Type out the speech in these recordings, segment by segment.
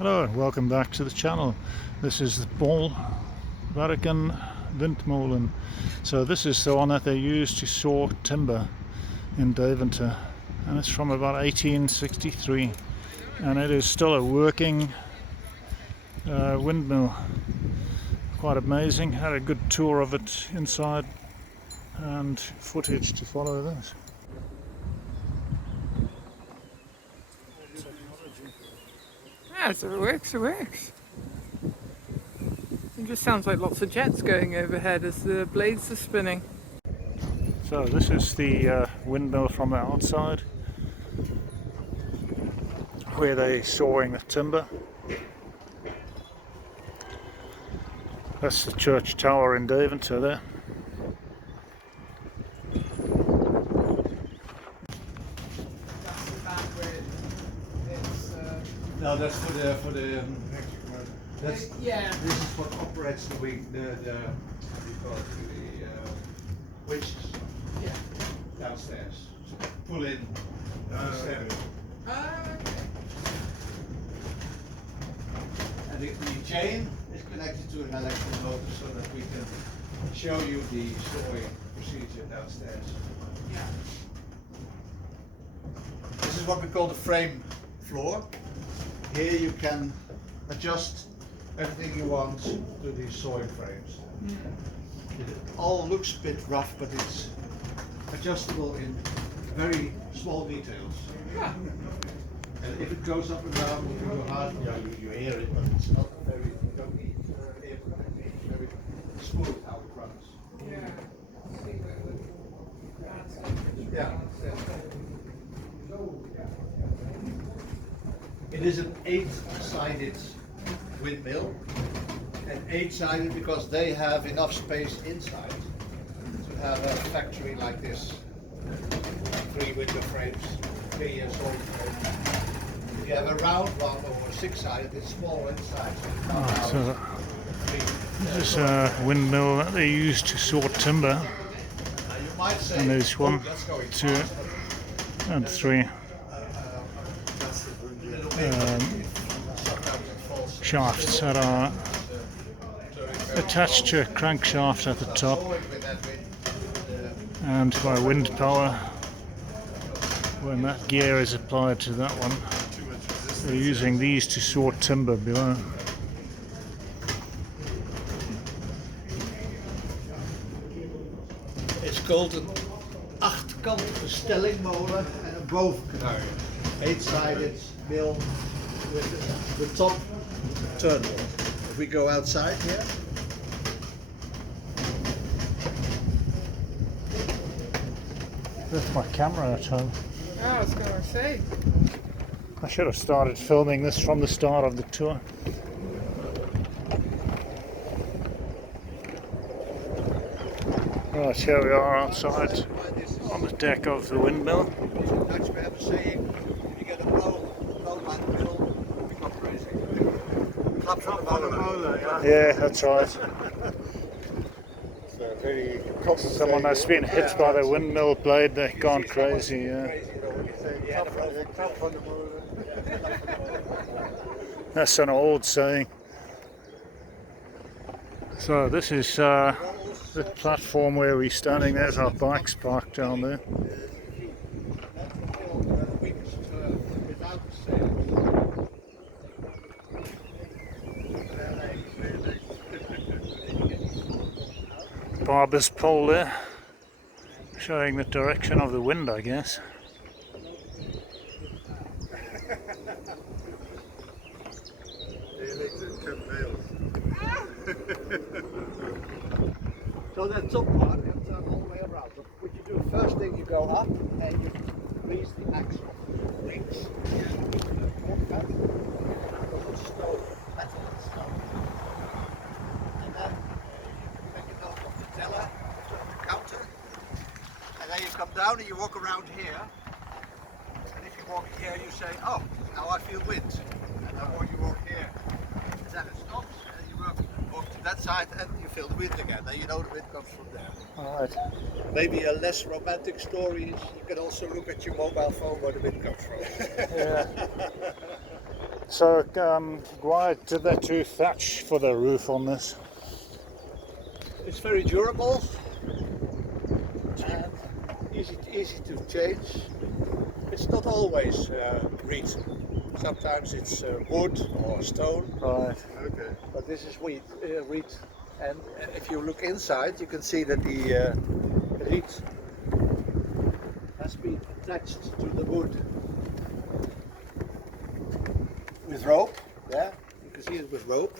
Hello and welcome back to the channel. This is the Windmolen. So this is the one that they use to saw timber in Deventer, and it's from about 1863, and it is still a working windmill. Quite amazing. Had a good tour of it inside and footage to follow this. Yeah, so it works, it works. It just sounds like lots of jets going overhead as the blades are spinning. So this is the windmill from the outside, where they're sawing the timber. That's the church tower in Deventer there. No, that's for the that's yeah. This is what operates the wing, the winches. Yeah. Downstairs. Pull in. Step. Okay. And the chain is connected to an electric motor so that we can show you the sawing procedure downstairs. Yeah. This is what we call the frame floor. Here you can adjust everything you want to these sawing frames. It all looks a bit rough, but it's adjustable in very small details. Yeah. And if it goes up and down, if you go hard, yeah, you hear it, but it's not very, you don't need air conditioning. It's very smooth how it runs. Yeah. Yeah. It is an 8-sided windmill, and 8-sided because they have enough space inside to have a factory like this. 3 window frames, 3 years old frames. If you have a round one or a 6-sided, it's smaller inside. So this is a windmill that they use to saw timber, You might say, and there's 1, that's going 2 fast, and 3 shafts that are attached to a crankshaft at the top and by wind power. When that gear is applied to that one, they're using these to saw timber below. It's called an achtkantige stellingmolen en een bovenkruier. 8-sided mill with the top turtle. If we go outside here. That's my camera at home. I was gonna say. I should have started filming this from the start of the tour. Right, here we are outside on the deck of the windmill. In Dutch we have a saying, if you get a blow by the mill, we go crazy. Klap van de molen, yeah. Yeah, that's right. So very Someone that's been hit by the windmill blade, they've gone crazy. Yeah. That's an old saying. So this is the platform where we're standing. There's our bikes parked down there. Barber's pole there, showing the direction of the wind, I guess. So that top part, you have to turn all the way around. So what you do, first thing you go up and you release the axle links. And then you make a note of the teller, the counter, and then you come down and you walk around here. And if you walk here, you say, oh, now I feel wind. And then you walk here, and then it stops, and you walk to that side, and you feel the wind again. Then you know the wind comes from there. Alright. Maybe a less romantic story is you can also look at your mobile phone where the wind comes from. Yeah. So why did they do thatch for the roof on this? It's very durable and easy to change. It's not always reed. Sometimes it's wood or stone. Right. Okay. But this is reed. And if you look inside, you can see that the reed has been attached to the wood with rope. Yeah, you can see it with rope.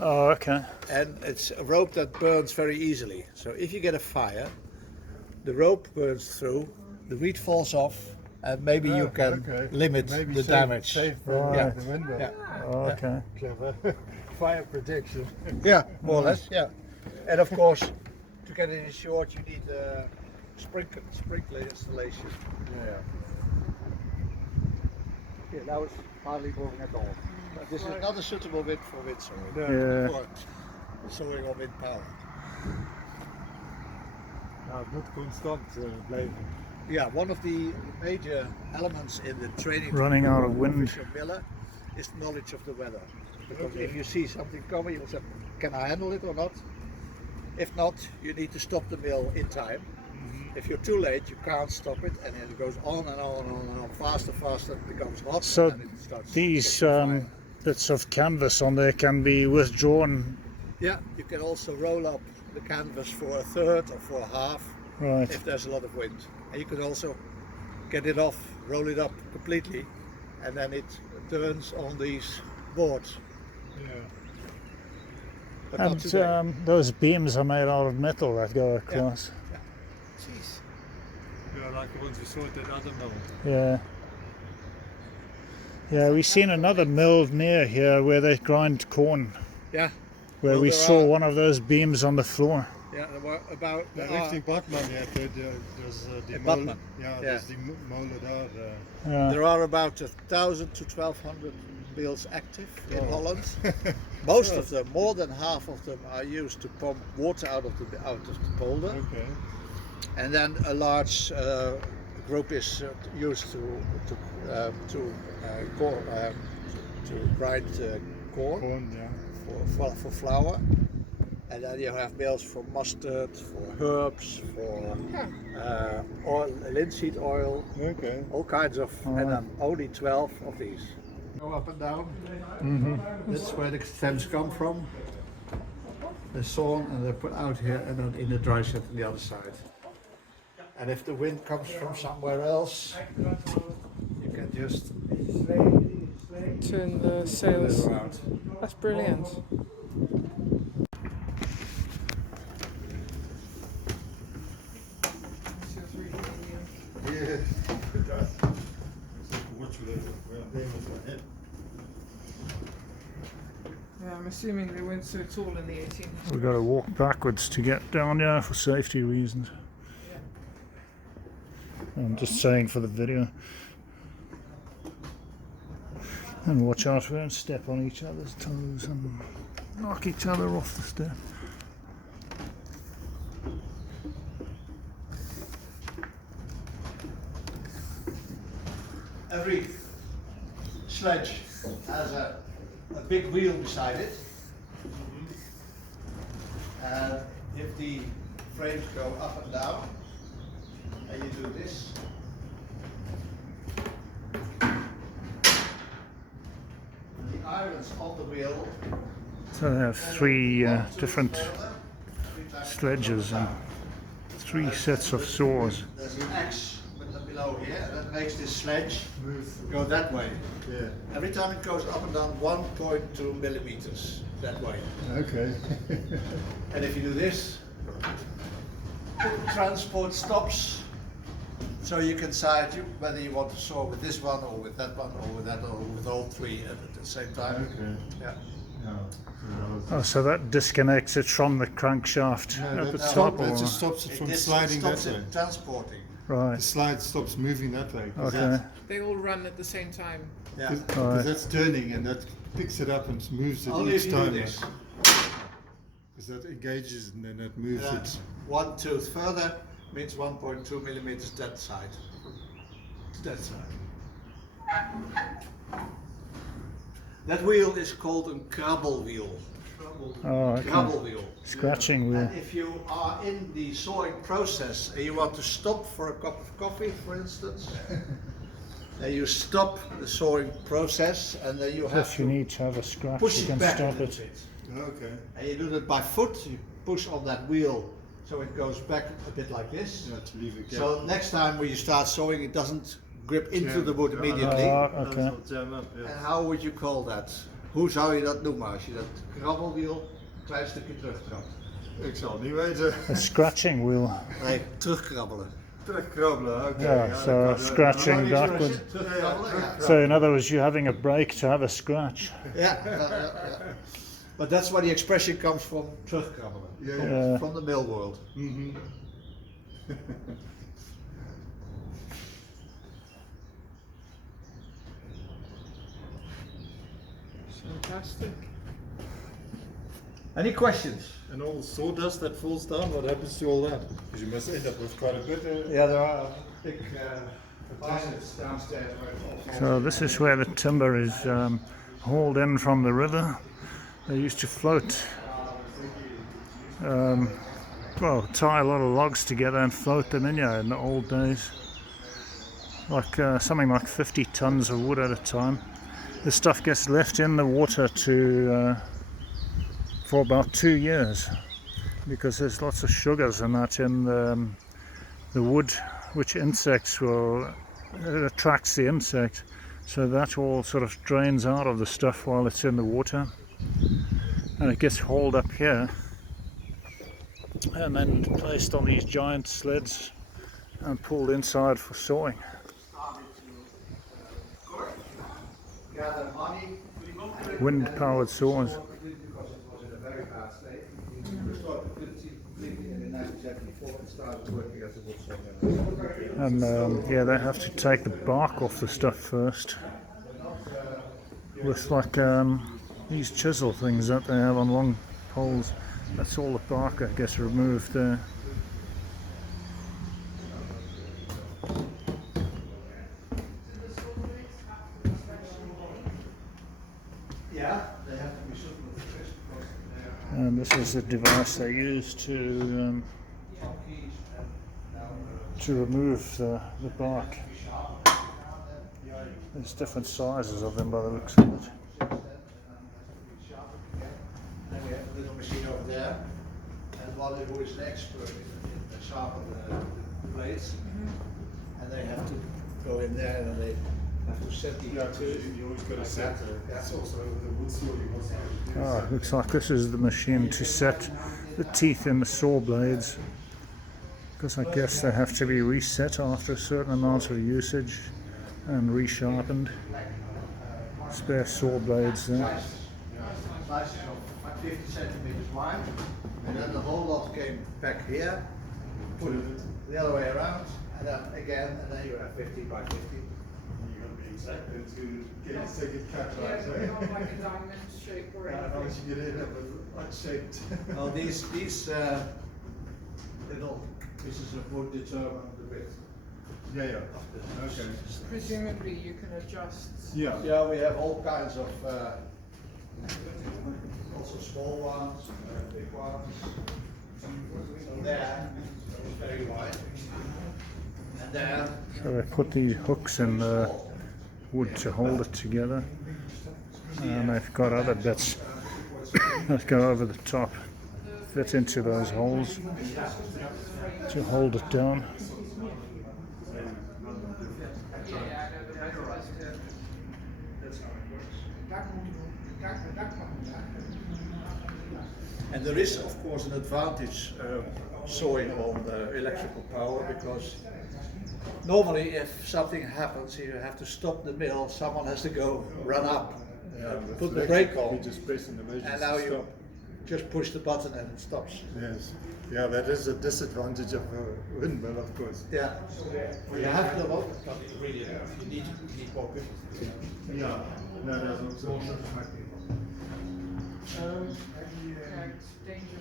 Oh, okay. And it's a rope that burns very easily. So if you get a fire, the rope burns through, the reed falls off, and maybe you can limit the damage. Save Right. the window. Yeah. Oh, okay. Clever. Fire protection. Yeah, more or less. Yeah. And of course, to get it insured, you need a sprinkler installation. Yeah. Yeah, now it's hardly moving at all. But this is not a suitable wind for wind sowing. Yeah. For sowing on wind power. Not constant blijven. Yeah, one of the major elements in the training Running out of wind. of a miller is knowledge of the weather. Because if you see something coming, you'll say, can I handle it or not? If not, you need to stop the mill in time. If you're too late, you can't stop it, and then it goes on and on and on and on, faster, it becomes hot, So and it starts these catching fire. bits of canvas on there can be withdrawn. Yeah, you can also roll up the canvas for a third or for a half Right. if there's a lot of wind. And you can also get it off, roll it up completely, and then it turns on these boards. Yeah. But not And today. those beams are made out of metal that go across. Jeez. Yeah, like the ones we saw at that other mill. Yeah. Yeah, we've seen another mill near here where they grind corn, Yeah, where Well, we there saw are- one of those beams on the floor. yeah, there were about Ja, there are- richting Badman, ja, dus die In molen. Badman. Ja, Ja. dus die molen daar. Yeah. there are about 1,000 to 1,200 mills active in Holland. Most of them, more than half of them, are used to pump water out of the polder, Okay. and then a large group is used to grind corn Gewoon, ja. for flour, and then you have mills for mustard, for herbs, for oil, linseed oil, Okay. all kinds of, and then only 12 of these. Go up and down. That's where the stems come from. They're sawn and they're put out here and then in the dry set on the other side. And if the wind comes from somewhere else, you can just Turn the turn sails. it around. That's brilliant. Yeah, it does. Watch Yeah, I'm assuming they weren't so tall in the 1800s. We've got to walk backwards to get down here for safety reasons. I'm just saying for the video. And watch out, we don't step on each other's toes and knock each other off the step. Every sledge has a big wheel beside it. And if the frames go up and down, and you do this, the irons on the wheel So they have three one, two, different further, 3 times sledges and 3 sets of saws. There's an X below here that makes this sledge go that way. Yeah. Every time it goes up and down 1.2 millimeters that way. Okay. And if you do this, transport stops. So you can decide whether you want to saw with this one or with that one or with that or with all 3 at the same time. Okay. Yeah. Yeah. Oh, so that disconnects it from the crankshaft No, at the that, top, that or just stops it from This sliding that stops way. it transporting. The right? slide stops moving that way. Okay, They all run at the same time. Yeah. Because Right. that's turning and that picks it up and moves it Only if each you do time. this. Because that engages and then that moves Yeah. it. 1 tooth further means 1.2 millimeters that side. To that side. That wheel is called a krabbel wheel. Oh, okay. Krabbel wheel. Scratching wheel. And if you are in the sawing process and you want to stop for a cup of coffee, for instance, then you stop the sawing process and then you have If you to need to have a scratch, push you it can back a stop little it. bit. Okay. And you do that by foot, you push on that wheel so it goes back a bit like this. Yeah, to leave a gap. So next time when you start sawing, it doesn't grip into Jam. the wood Ja, immediately. Okay. Dat zal jam up, ja. En how would you call that? Hoe zou je dat noemen als je dat krabbelwiel een klein stukje terugtrapt? Ik zal het niet weten. A scratching wheel. Nee, terugkrabbelen. Terugkrabbelen, oké. Yeah, Ja, so dat kan- scratching Ja, backwards. terugkrabbelen, ja. So in other words, you're having a break to have a scratch. Ja. But that's where the expression comes from, terugkrabbelen. Ja, From- ja. From the mill world. Mhm. Fantastic. Any questions? And all the sawdust that falls down, what happens to all that? Because you must end up with quite a bit. Yeah, there are big baskets downstairs where it's all So this is where the timber is hauled in from the river. They used to float, well, tie a lot of logs together and float them in here in the old days. Like something like 50 tons of wood at a time. This stuff gets left in the water for about 2 years because there's lots of sugars and that in the wood, which insects will, it attracts the insect, so that all sort of drains out of the stuff while it's in the water, and it gets hauled up here and then placed on these giant sleds and pulled inside for sawing. gather money. Wind-powered saws. Because it was in a very bad state. We started completing it in 1974 and started working as a wood saw. And yeah, they have to take the bark off the stuff first with like these chisel things that they have on long poles. That's all the bark that gets removed there. Yeah, they have to be suitable for this because they're And this is the device they use to keys and now remove the bark. There's different sizes of them by the looks of it. then we have a little machine over there, and one who is an expert in sharpen the blades, and they have to go in there and they have to set the Yeah, you always got to set it. That's also the wood saw you also. Ah, it looks like this is the machine to set the teeth in the saw blades, because I guess they have to be reset after a certain amount of usage and resharpened. Spare saw blades there. slices of 50 centimeters wide, and then the whole lot came back here, put it the other way around, and then again, and then you have 50 by 50. You got to be exact to get it so it cut Yeah, right. so we don't like a diamond shape or And anything. once you get it, it was unshaped. Now these little pieces of wood determine the width. Yeah, yeah. Okay. Presumably you can adjust. Yeah. Yeah, we have all kinds of, also small ones, big ones. So there, it's very wide. And there, So they put these hooks in the wood to hold it together, and they've got other bits that go over the top, fit into those holes to hold it down. and there is of course an advantage sawing on the electrical power, because normally if something happens, you have to stop the mill, someone has to go run up, With put the electric, brake on, You just press in the measures and now to you stop. just push the button and it stops. Yes. Yeah, that is a disadvantage of a windmill, of course. Yeah, well, you have the motor, but really you need more people. Yeah. No, that's also. Dangerous.